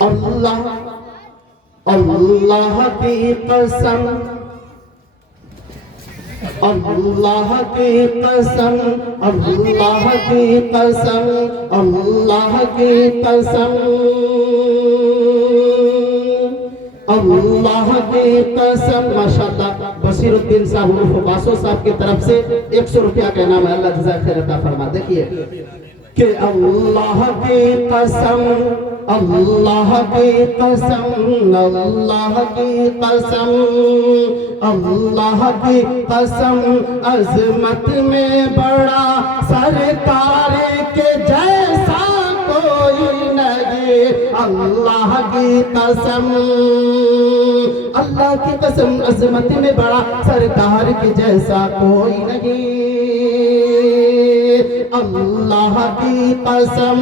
اللہ اللہ کی قسم اللہ کی قسم اللہ کی قسم اللہ کی قسم اللہ کی قسم ماشاءاللہ بصیر الدین صاحب باسو صاحب کی طرف سے 100 روپیہ کا انعام ہے اللہ جزائے خیر عطا فرما دیکھیے کہ اللہ کی قسم اللہ کی قسم اللہ کی قسم اللہ کی قسم عظمت میں بڑا سرکار کے جیسا کوئی نہیں اللہ کی قسم اللہ کی قسم عظمت میں بڑا سرکار کے جیسا کوئی نہیں اللہ کی قسم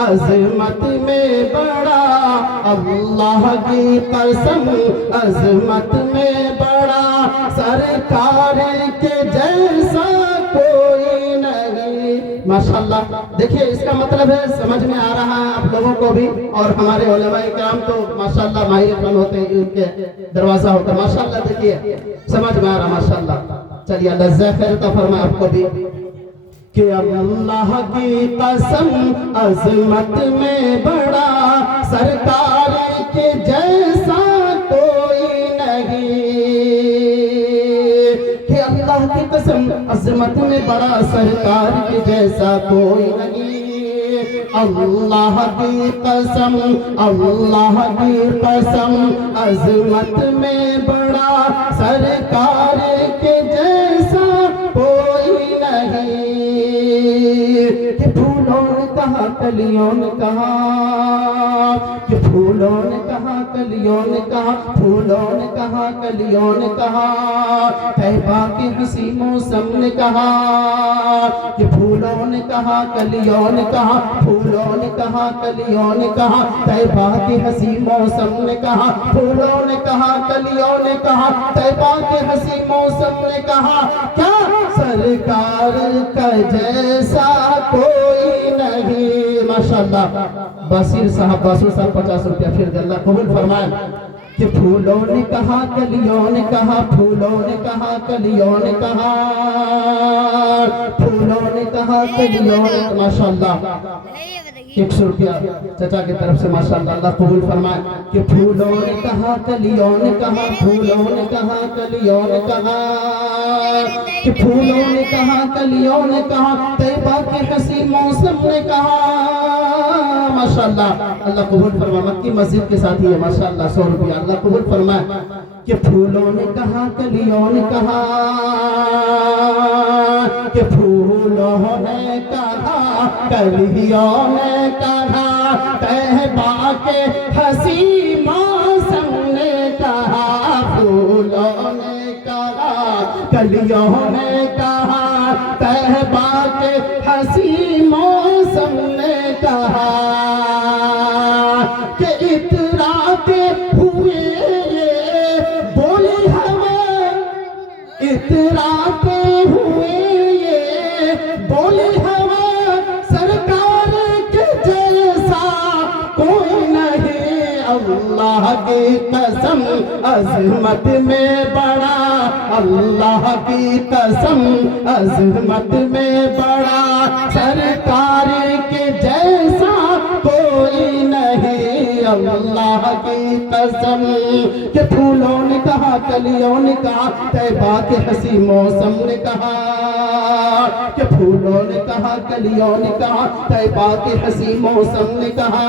عظمت میں بڑا اللہ کی قسم عظمت میں بڑا سرکار کے جیسا کوئی نہیں ماشاءاللہ دیکھیے اس کا مطلب ہے سمجھ میں آ رہا ہے آپ لوگوں کو بھی اور ہمارے علماء کرام تو ماشاءاللہ ماہر فن ہوتے ہیں ان کے دروازہ ہوتا ہے ماشاءاللہ دیکھیے سمجھ میں آ رہا ماشاءاللہ چلیے اللہ جزائے خیر عطا فرمائے آپ کو بھی کہ اللہ کی قسم عظمت میں بڑا سرکار کے جیسا کوئی نہیں کہ اللہ کی قسم عظمت میں بڑا سرکار کے جیسا کوئی نہیں اللہ کی قسم اللہ کی قسم عظمت میں بڑا سرکار کے جیسا کوئی نہیں کہ پھولوں نے کہا کلیوں نے کہا کہ پھولوں نے کہا کلیوں نے کہا پھولوں نے کہا کلیوں نے کہا طیبہ کے حسی موسم نے کہا کہ پھولوں نے کہا کلیوں نے کہا پھولوں نے کہا کلیوں نے کہا طیبہ کے حسی موسم نے کہا پھولوں نے کہا کلیوں نے کہا طیبہ کے حسی موسم نے کہا کیا سرکار کا جیسا کوئی نہیں ماشاءاللہ بصیر صاحب باسو صاحب 50 روپیہ پھر دے اللہ قبول فرمائے کہ پھولوں نے کہا کلیوں نے کہا پھولوں نے کہا کلیوں نے کہا پھولوں نے کہا کلیوں نے ماشاءاللہ 100 روپیہ چچا کی طرف سے ماشاءاللہ اللہ قبول فرمائے کہ پھولوں نے کہا کلیوں نے کہا پھولوں نے کہا کلیوں نے کہا کہ پھولوں نے کہا کلیوں نے کہا طیبہ کے حسی موسم نے کہا ماشاءاللہ اللہ قبول فرمائے مکی مسجد کے ساتھ ہی ہے ماشاءاللہ 100 روپیہ اللہ قبول فرمائے کہ پھولوں نے کہا کلیوں نے کہا کہ پھولوں نے کہا کلیوں نے کہا طیبہ کے حسی موسم نے کہا پھولوں نے کہا کلیوں نے کہا طیبہ کے حسی موسم نے کہا کہ اتراتے ہوئے یہ بولی ہوا اتراتے ہوئے یہ بولی ہوا سرکار کے جیسا کوئی نہیں اللہ کی قسم عظمت میں بڑا اللہ کی قسم عظمت میں بڑا سرکار کے جیسا کوئی نہیں اللہ کی قسم کہ پھولوں نے کہا کلیوں نے کہا طیبہ کے حسی موسم نے کہا کہ پھولوں نے کہا کلیوں نے کہا طیبہ کے حسی موسم نے کہا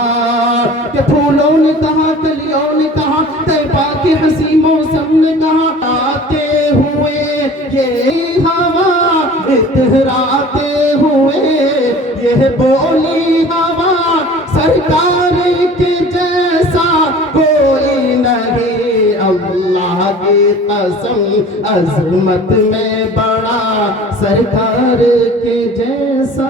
کہ پھولوں نے کہا کلیوں نے کہا طیبہ کے حسی موسم نے کہا آتے ہوئے یہ ہوا اتراتے ہوئے یہ بولی ہوا سرکار کے جیسا کوئی نہیں اللہ کی قسم عظمت میں بڑا سرکار کے جیسا